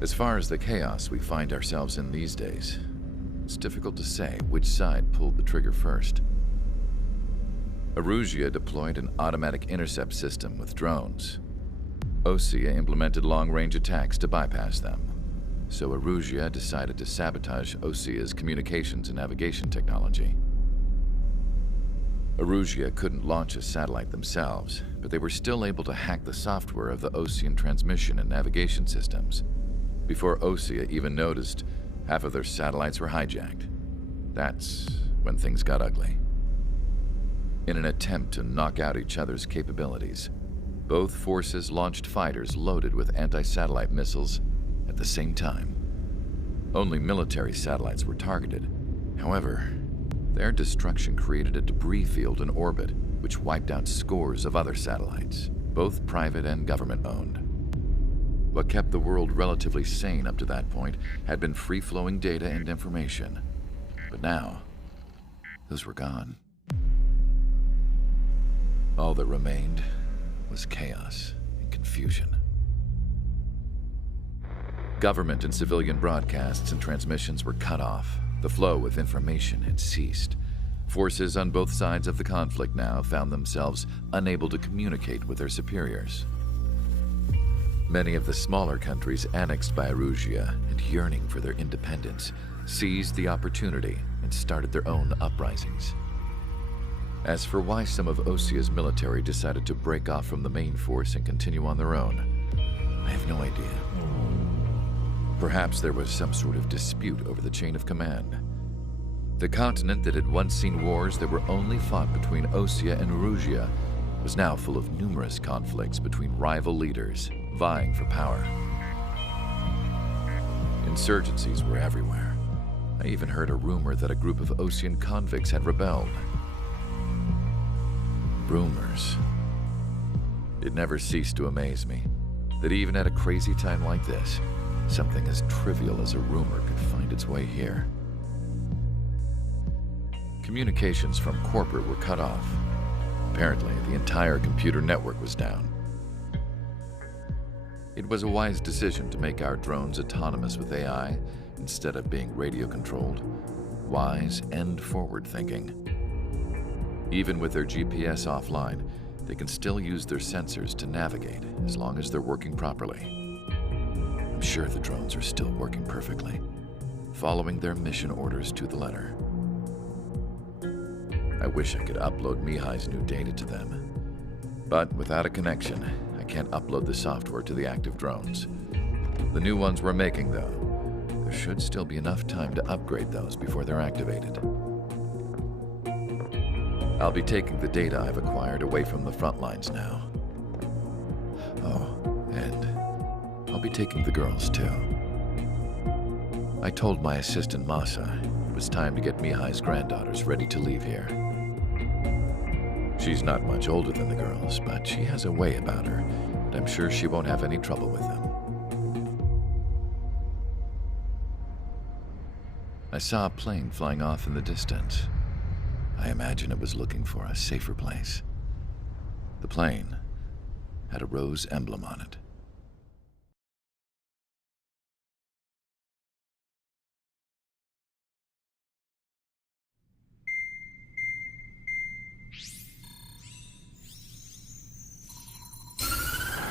As far as the chaos we find ourselves in these days, it's difficult to say which side pulled the trigger first. Erusia deployed an automatic intercept system with drones. Osea implemented long-range attacks to bypass them. So Erusia decided to sabotage Osea's communications and navigation technology. Erusia couldn't launch a satellite themselves, but they were still able to hack the software of the Osean transmission and navigation systems. Before Osea even noticed, half of their satellites were hijacked. That's when things got ugly. In an attempt to knock out each other's capabilities, both forces launched fighters loaded with anti-satellite missiles at the same time. Only military satellites were targeted. However, their destruction created a debris field in orbit, which wiped out scores of other satellites, both private and government-owned. What kept the world relatively sane up to that point had been free-flowing data and information. But now, those were gone. All that remained was chaos and confusion. Government and civilian broadcasts and transmissions were cut off. The flow of information had ceased. Forces on both sides of the conflict now found themselves unable to communicate with their superiors. Many of the smaller countries annexed by Erusia and yearning for their independence seized the opportunity and started their own uprisings. As for why some of Osea's military decided to break off from the main force and continue on their own, I have no idea. Perhaps there was some sort of dispute over the chain of command. The continent that had once seen wars that were only fought between Osea and Erusia was now full of numerous conflicts between rival leaders vying for power. Insurgencies were everywhere. I even heard a rumor that a group of Osean convicts had rebelled. Rumors. It never ceased to amaze me that even at a crazy time like this, something as trivial as a rumor could find its way here. Communications from corporate were cut off. Apparently, the entire computer network was down. It was a wise decision to make our drones autonomous with AI instead of being radio-controlled. Wise and forward-thinking. Even with their GPS offline, they can still use their sensors to navigate as long as they're working properly. I'm sure the drones are still working perfectly, following their mission orders to the letter. I wish I could upload Mihai's new data to them. But without a connection, I can't upload the software to the active drones. The new ones we're making, though, there should still be enough time to upgrade those before they're activated. I'll be taking the data I've acquired away from the front lines now. Oh, and I'll be taking the girls, too. I told my assistant, Masa, it was time to get Mihai's granddaughters ready to leave here. She's not much older than the girls, but she has a way about her, and I'm sure she won't have any trouble with them. I saw a plane flying off in the distance. I imagine it was looking for a safer place. The plane had a rose emblem on it.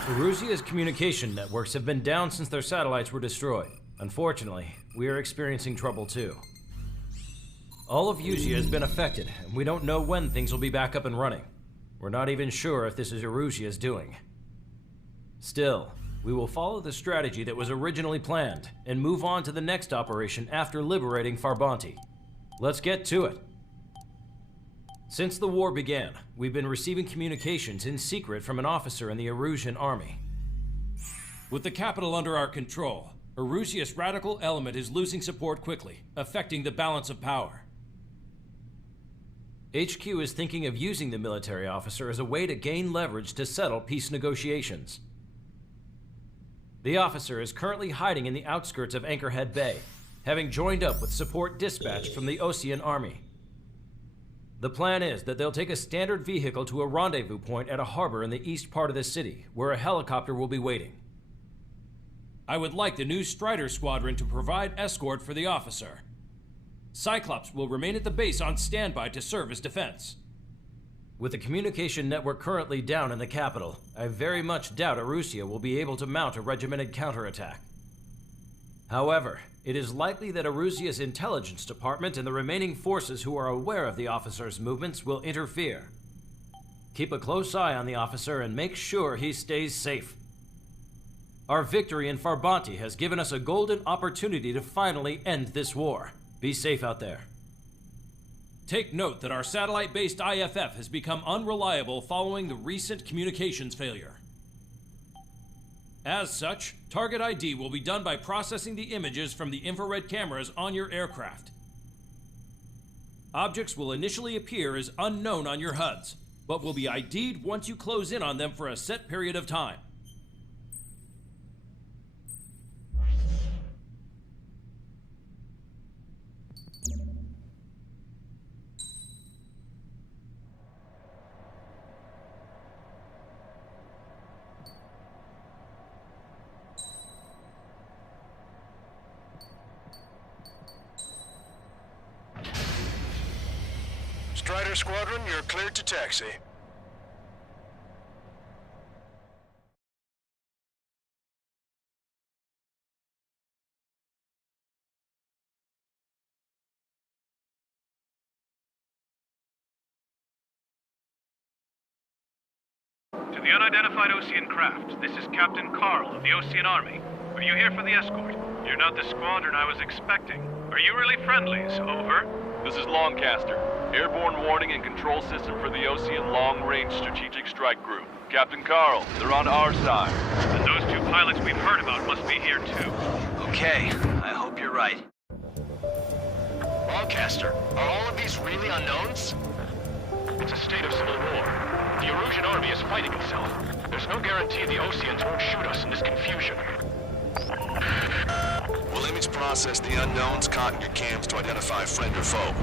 Erusia's communication networks have been down since their satellites were destroyed. Unfortunately, we are experiencing trouble too. All of Usea has been affected, and we don't know when things will be back up and running. We're not even sure if this is Erusia's doing. Still, we will follow the strategy that was originally planned and move on to the next operation after liberating Farbanti. Let's get to it. Since the war began, we've been receiving communications in secret from an officer in the Erusian army. With the capital under our control, Erusia's radical element is losing support quickly, affecting the balance of power. HQ is thinking of using the military officer as a way to gain leverage to settle peace negotiations. The officer is currently hiding in the outskirts of Anchorhead Bay, having joined up with support dispatched from the Osean army. The plan is that they'll take a standard vehicle to a rendezvous point at a harbor in the east part of the city, where a helicopter will be waiting. I would like the new Strider Squadron to provide escort for the officer. Cyclops will remain at the base on standby to serve as defense. With the communication network currently down in the capital, I very much doubt Erusia will be able to mount a regimented counterattack. However, it is likely that Erusia's intelligence department and the remaining forces who are aware of the officer's movements will interfere. Keep a close eye on the officer and make sure he stays safe. Our victory in Farbanti has given us a golden opportunity to finally end this war. Be safe out there. Take note that our satellite-based IFF has become unreliable following the recent communications failure. As such, target ID will be done by processing the images from the infrared cameras on your aircraft. Objects will initially appear as unknown on your HUDs, but will be ID'd once you close in on them for a set period of time. Strider Squadron, you're cleared to taxi. To the unidentified Osean craft, this is Captain Carl of the Osean Army. Are you here for the escort? You're not the squadron I was expecting. Are you really friendlies? Over. This is Longcaster. Airborne warning and control system for the Osean Long-Range Strategic Strike Group. Captain Carl, they're on our side. And those two pilots we've heard about must be here too. Okay, I hope you're right. Longcaster, are all of these really unknowns? It's a state of civil war. The Erusian army is fighting itself. There's no guarantee the Oseans won't shoot us in this confusion. We'll image process the unknowns caught in your cams to identify friend or foe.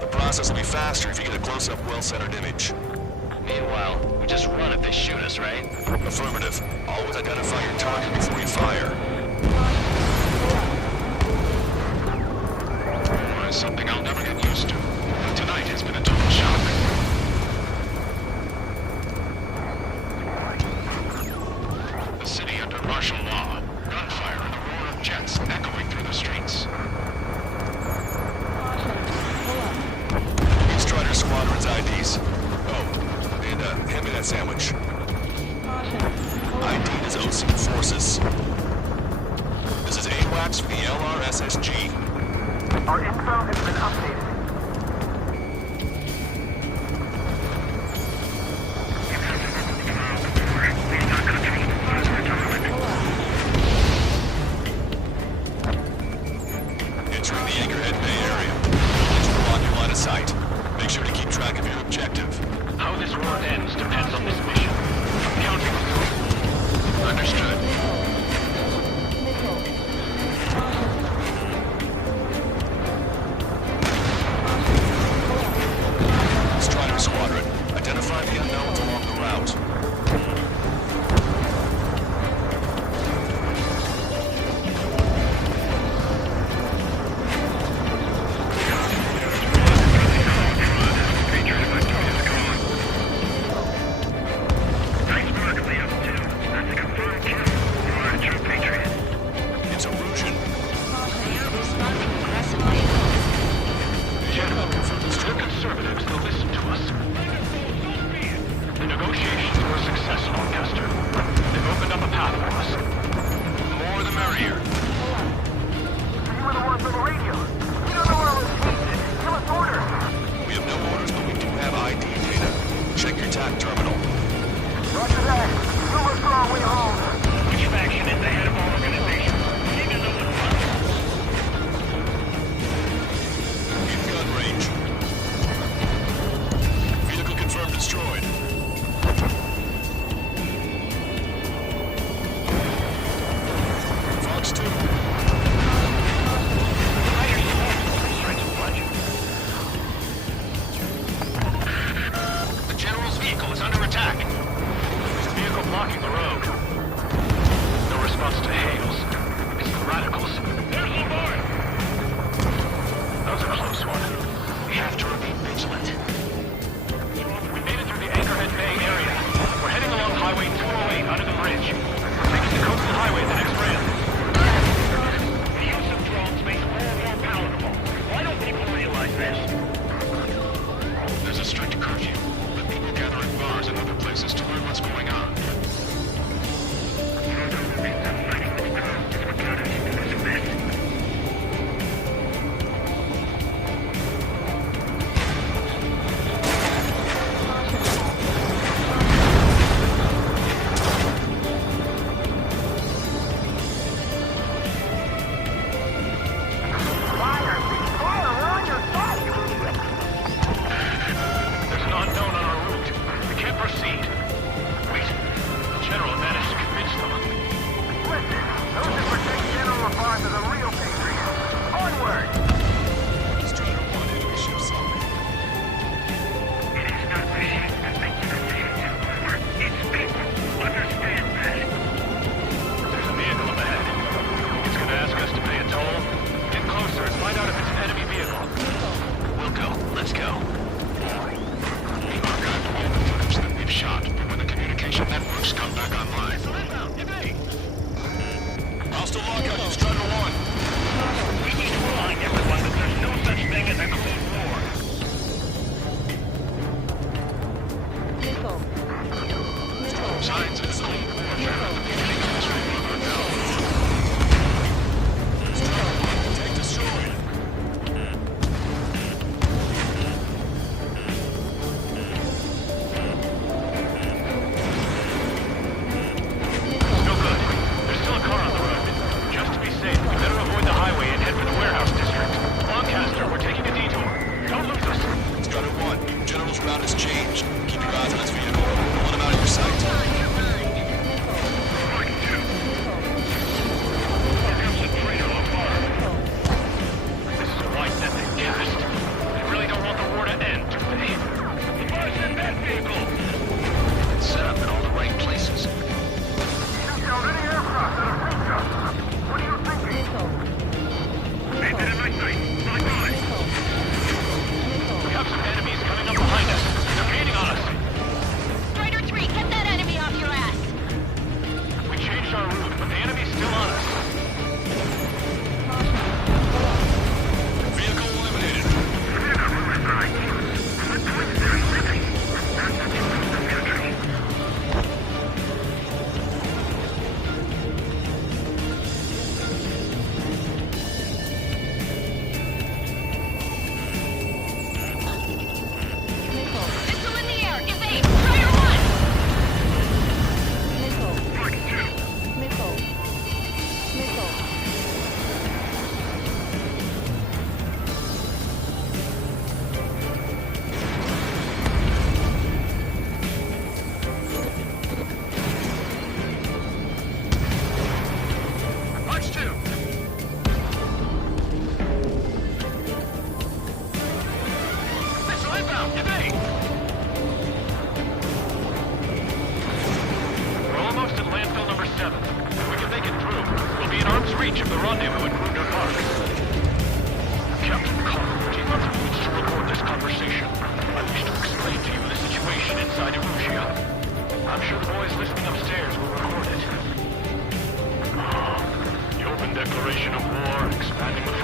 The process will be faster if you get a close-up, well-centered image. Meanwhile, we just run if they shoot us, right? Affirmative. Always identify your target before you fire. War is something I'll never get used to. But tonight has been a total shock. The city under martial law. Gunfire and the roar of jets echoing through the streets. Strider Squadron's IDs. Oh, and hand me that sandwich. ID is Osean Forces. This is AWACS for the LRSSG. Our info has been updated. Entering the Anchorhead Bay area. Visual on your line of sight. Make sure to keep track of your objective. How this war ends depends on this mission. I'm counting on you. Understood.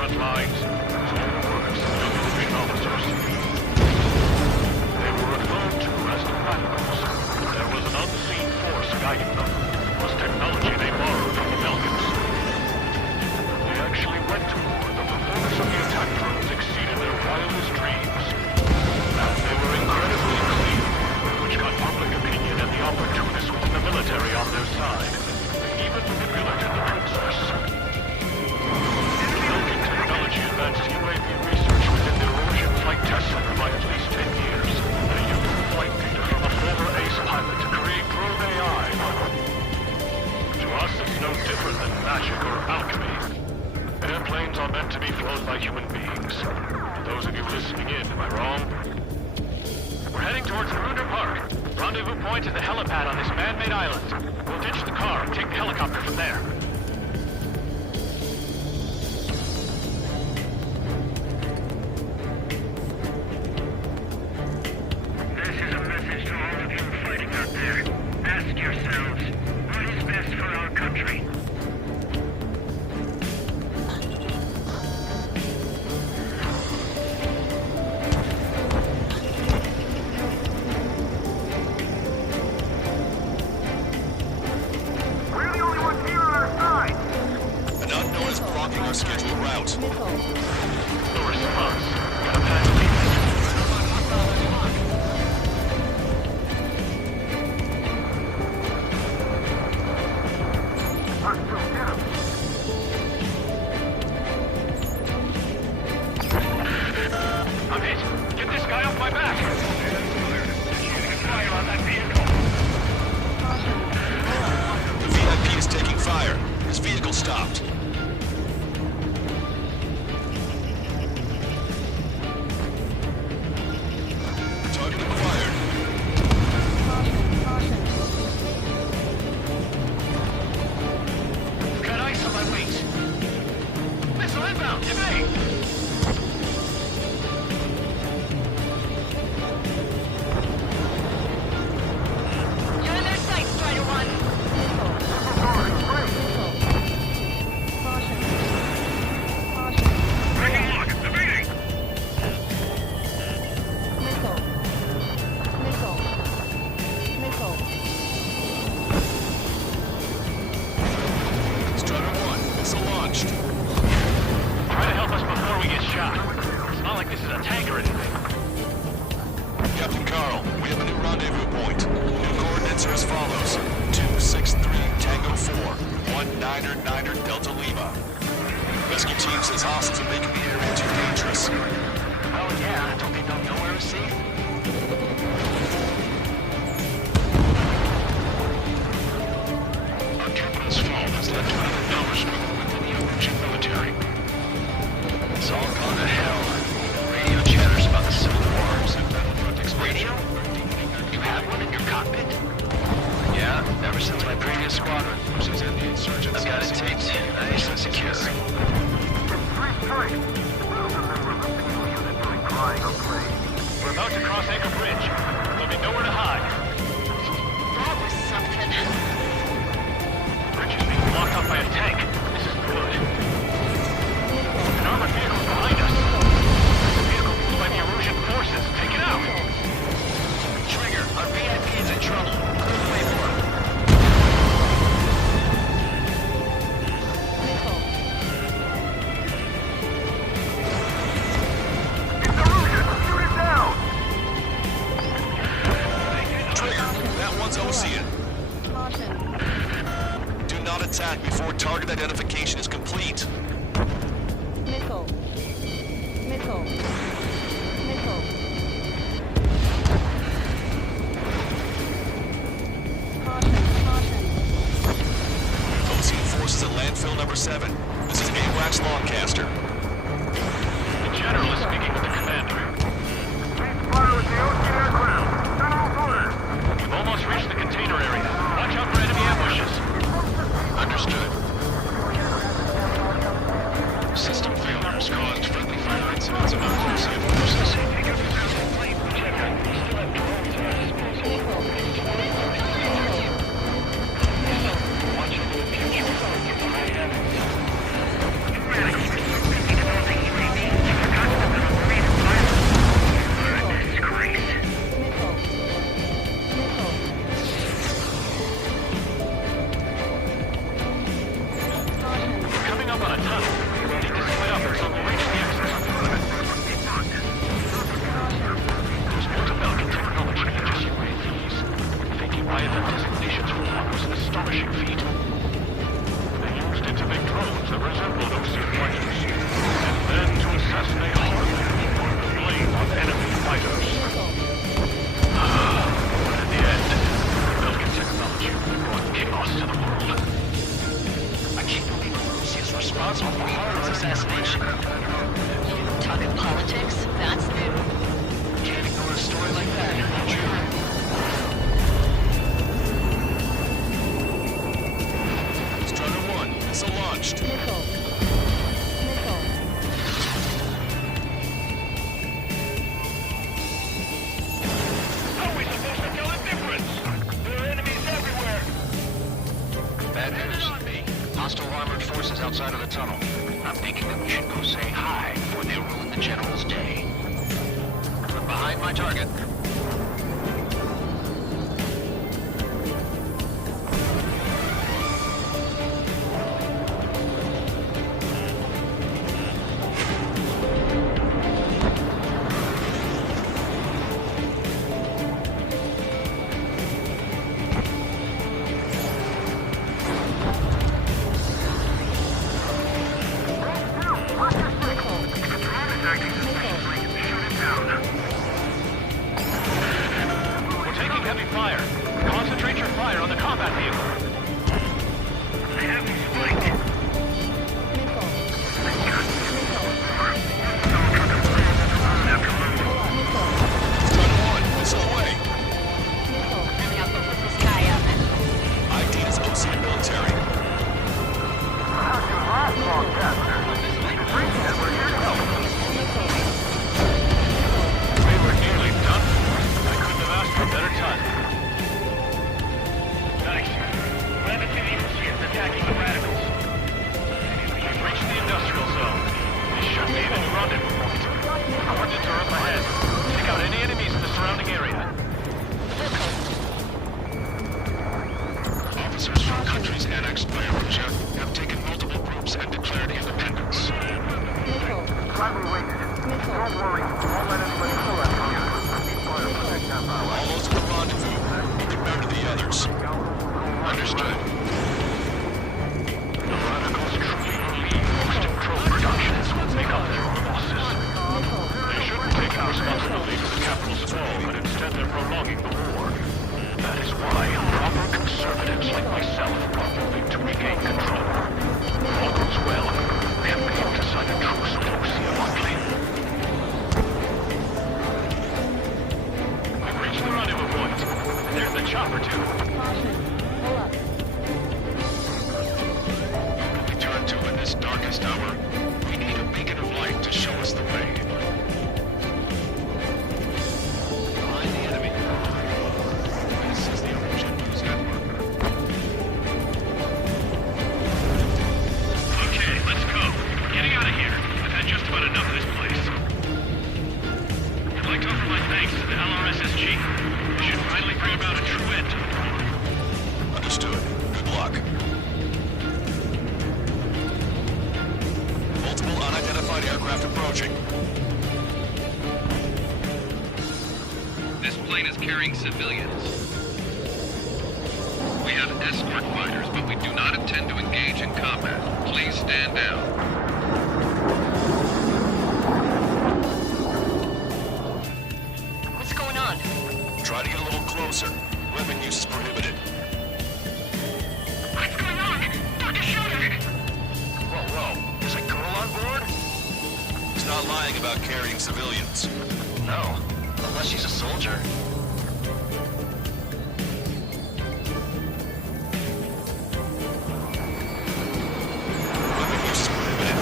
front lines. So words, Illusion officers. They were referred to as the Radicals. There was an unseen force guiding them. It was technology they borrowed from the Falcons. They actually went to war. The performance of the attack drones exceeded their wildest dreams. And they were incredibly clean, which got public opinion and the opportunists within the military on their side. They even manipulated the princess. Falcon technology advanced UAV research within their Origin Flight Test Center by at least 10 years. They used flight data from a former ace pilot to create drone AI. To us, it's no different than magic or alchemy. Airplanes are meant to be flown by human beings. For those of you listening in, am I wrong? We're heading towards Grunder Park. Rendezvous point is the helipad on this man-made island. We'll ditch the car and take the helicopter from there. This is a message to all of you fighting out there. Ask yourselves, what is best for our country? We're the only ones here on our side. An unknown is blocking our scheduled route. No response. Gotta pass the I'm hit. Get this guy off my back. Fire on that vehicle. The VIP is taking fire. His vehicle stopped. Target acquired. Got ice on my wings. Missile inbound. Evade. You're in their sights, Strider 1. Breaking lock. Evading. Strider 1, missile launched. Try to help us before we get shot. It's not like this is a tank or anything. Captain Carl, we have a new rendezvous point. New coordinates are as follows. 263 Tango 4, 1999 Delta Lima. Rescue team says hostiles are making the area too dangerous. Oh yeah, don't they know nowhere is safe? Our captain's fall has led to another power struggle within the Origin military. It's all gone to hell. Radio chatters about the Civil War. Radio? You have one in your cockpit? Yeah, ever since my previous squadron. I've got it taped, nice and secure. We're about to cross Anchor Bridge. There'll be nowhere to hide. That was something. Bridge is being blocked off by a tank. This is good. An armored vehicle behind us. The vehicle used by the Erosion forces. Take it out. Trigger, our VIP is in trouble. Clear the way for him. It's Erosion. Shoot it down. Trigger, that one's Ocean. Do not attack before target identification is complete. Ocean forces at landfill number 7. This is AWACS Longcaster. The general is speaking with the commander. Ceasefire with the Ocean aircraft. General's orders. We've almost reached the container area. Watch out for enemy ambushes. Understood. System failures caused friendly fire incidents of outside forces. Watch over the future. I have it. that tunnel. We need to split up so we'll reach the exit. There's more to Belkin technology than just UAVs. Thinking IFF designations for one was an astonishing feat. They used it to make drones that resembled Osean fighters, and then to assassinate Harley or to blame on enemy fighters. But in the end, Belkin technology really brought chaos to the world. I can't believe Lucy is responsible for Harley's assassination. Talking politics? That's new. Can't ignore a story like that, Junior. Strider 1, missile launched. How are we supposed to tell the difference? There are enemies everywhere. Bad news. Hostile armored forces outside of the tunnel. I'm thinking that we should go say hi before they ruin the General's day. I'm behind my target. We're taking heavy fire. Concentrate your fire on the combat vehicle. Heavy spike. Strider 1, missile away. Now focus this guy up. ID is Osean military. We were nearly done. I couldn't have asked for better timing. Nice. Glad to see the Oseans attacking the radicals. We've reached the industrial zone. This should be the new rendezvous point. Coordinates are up ahead. Take out any enemies in the surrounding area. Officers from countries annexed by Eurasia have taken multiple groups and declared independence. We're almost at the rendezvous. Prepare to the others. Understood. The radicals truly believe most control productions will make up their own losses. They shouldn't take responsibility for the capital's fall, but instead they're prolonging the war. That is why proper conservatives like myself are moving to regain control. If all goes well, we should be able to sign a truce with Osean monthly. We've reached the rendezvous point. There's the chopper too. We turn to in this darkest hour. We need a beacon of light to show us the way. Behind the enemy. This is the Eurasia News Network. Okay, let's go. We're getting out of here. I've had just about enough of this place. I'd like to offer my thanks to the LRSSG. We should finally bring about a true end to the problem. Understood. Good luck. Multiple unidentified aircraft approaching. This plane is carrying civilians. We have escort fighters, but we do not intend to engage in combat. Please stand down. What's going on? Try to get a little closer. Weapon use is prohibited. What's going on? Dr. Schroeder! Whoa. Is a girl on board? He's not lying about carrying civilians. No, unless she's a soldier. Weapon use is prohibited.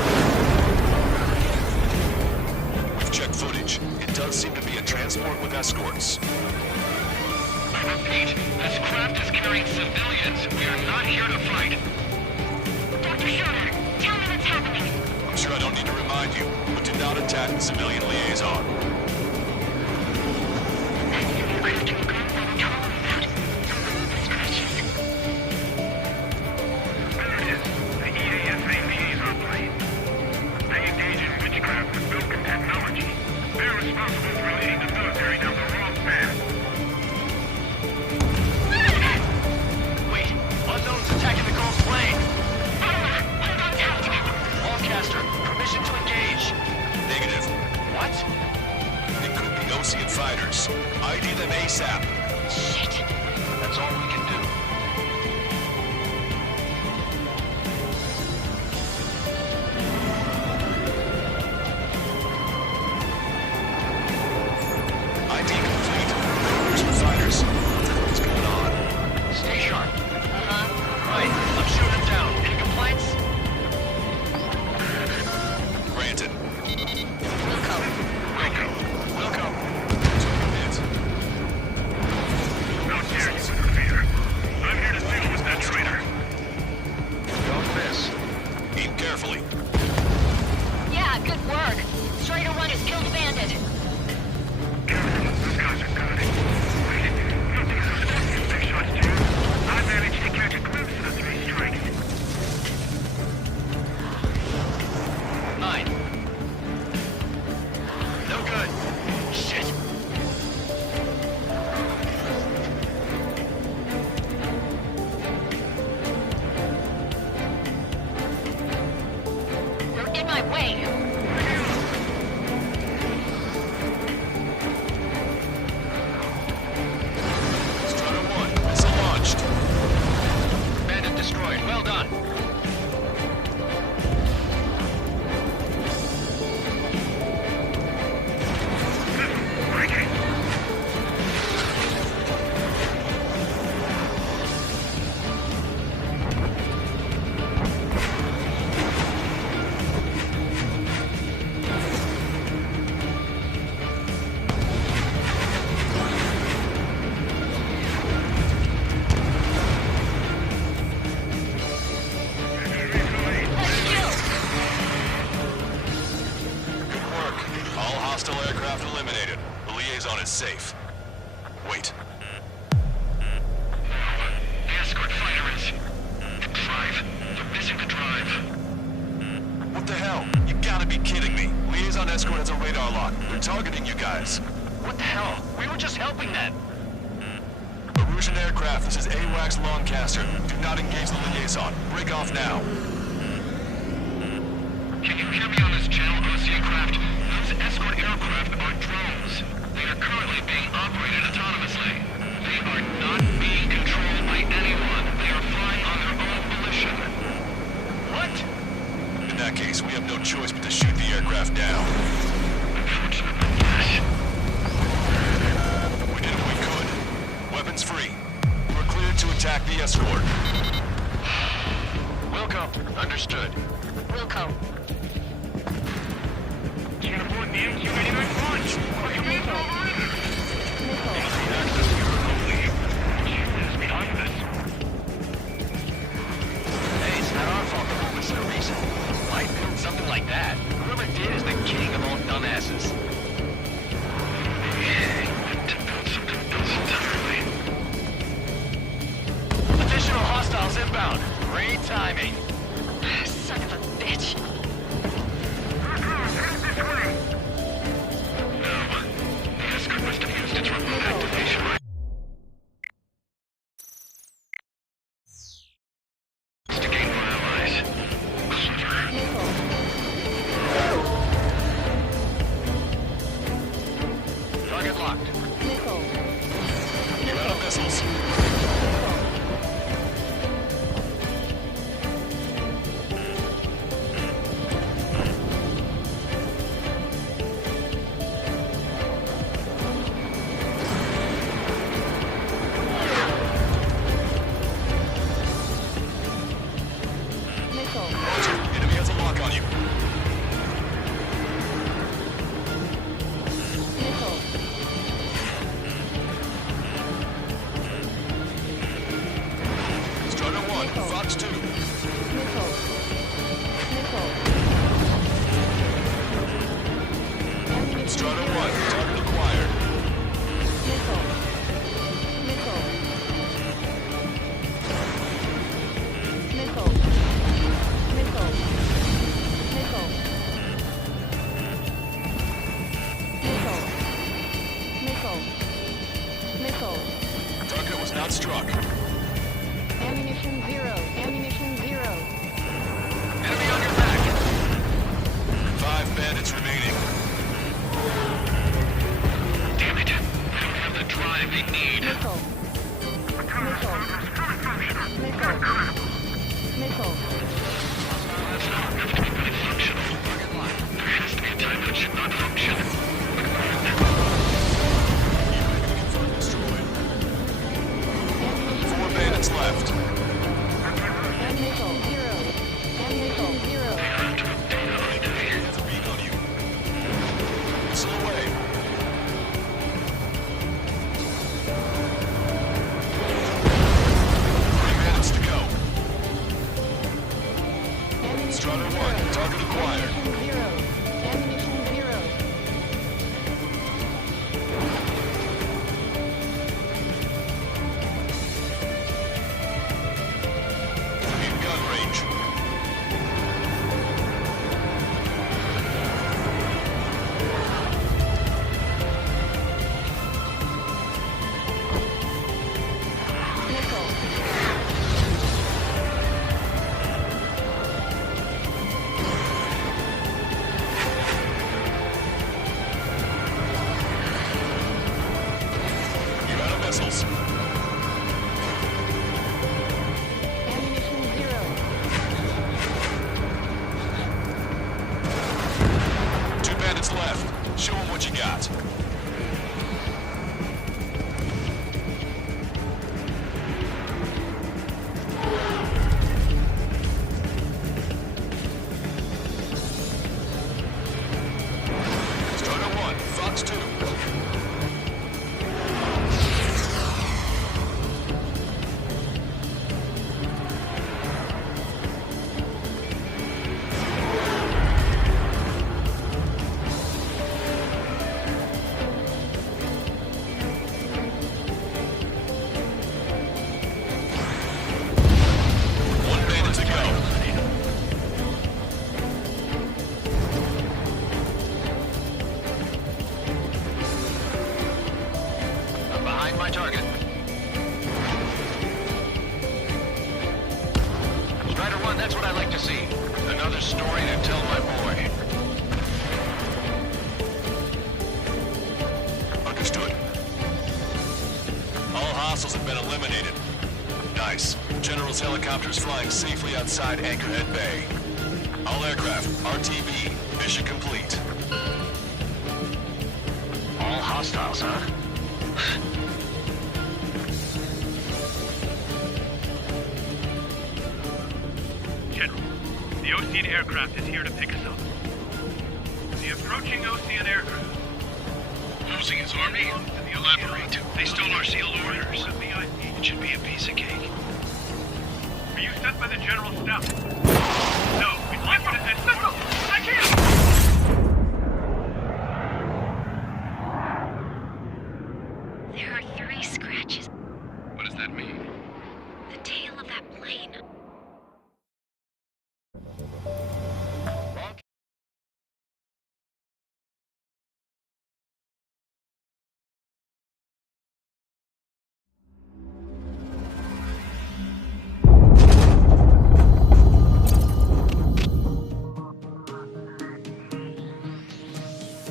We've checked footage. It does seem to be a transport with escorts. I repeat, this craft is carrying civilians. We are not here to fight. Dr. Schroeder, tell me what's happening. I'm sure I don't need to remind you, but do not attack the civilian liaison. There it is. The EASA liaison plane. ASAP. Shit. That's all we can do. ID complete. Where's the fighters? What's going on? Stay sharp. Uh-huh. Right, I'm shooting him down. Any complaints? Granted. Wilco. Wilco. Hit. How dare you interfere? I'm here to deal with that traitor. Don't miss. Aim carefully. Yeah, good work. Strider 1 has killed Bandit. Captain, those guys are good. Wait, you don't think those guys get big shots too? I managed to catch a glimpse of the 3 strikes. 9. No good. Shit. You're in my way. Strider 1, missile launched. Bandit destroyed. Well done. Good work. All hostile aircraft eliminated. The liaison is safe. Wait. The escort fighter is... The drive. They're missing the drive. What the hell? You gotta be kidding me. Liaison escort has a radar lock. They're targeting you guys. What the hell? We were just helping them. Erusian aircraft, this is AWACS Lancaster. Do not engage the liaison. Break off now. Can you hear me on this channel, OC craft? Those escort aircraft are drones. They are currently being operated autonomously. They are not being controlled by anyone. They are flying on their own volition. What? In that case, we have no choice but to shoot the aircraft down. Unfortunately, yes. We did what we could. Weapons free. We're cleared to attack the escort. Wilco. Understood. Wilco. Can't afford the MQ-89 launch. Our commands are overridden. Easy access here remotely. Humans behind this. Hey, it's not our fault the movements are recent. Why build something like that? Whoever did is the king of all dumbasses. To build something else entirely. Additional hostiles inbound. Great timing. Son of a bitch. Headed this way. No. The Strider 1, target acquired. Ammunition zero. In gun range. You're out of missiles. Ammunition zero. Two bandits left. Show them what you got. Strider 1, Fox 2. One bandit to go. I'm behind my target. Strider 1, that's what I like to see. Another story to tell my boy. Understood. All hostiles have been eliminated. Nice. General's helicopter is flying safely outside Anchorhead Bay. All aircraft, RTB, mission complete. All hostiles, huh? General, the Osean aircraft is here to pick us up. The approaching Osean aircraft. Losing his army? Elaborate. They stole our sealed orders. It should be a piece of cake. Are you sent by the General's staff? No, we'd like you to send missiles! I can't! There are 3 scratches. What does that mean? The tail of that plane.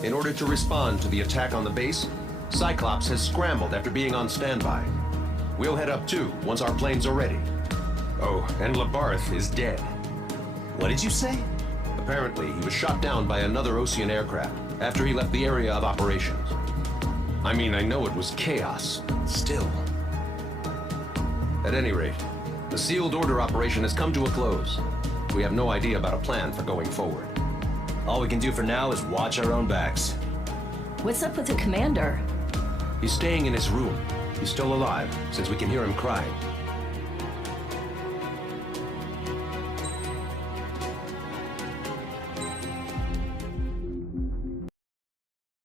In order to respond to the attack on the base, Cyclops has scrambled after being on standby. We'll head up too, once our planes are ready. Oh, and Labarth is dead. What did you say? Apparently, he was shot down by another Osean aircraft after he left the area of operations. I mean, I know it was chaos. Still. At any rate, the sealed order operation has come to a close. We have no idea about a plan for going forward. All we can do for now is watch our own backs. What's up with the commander? He's staying in his room. He's still alive, since we can hear him crying.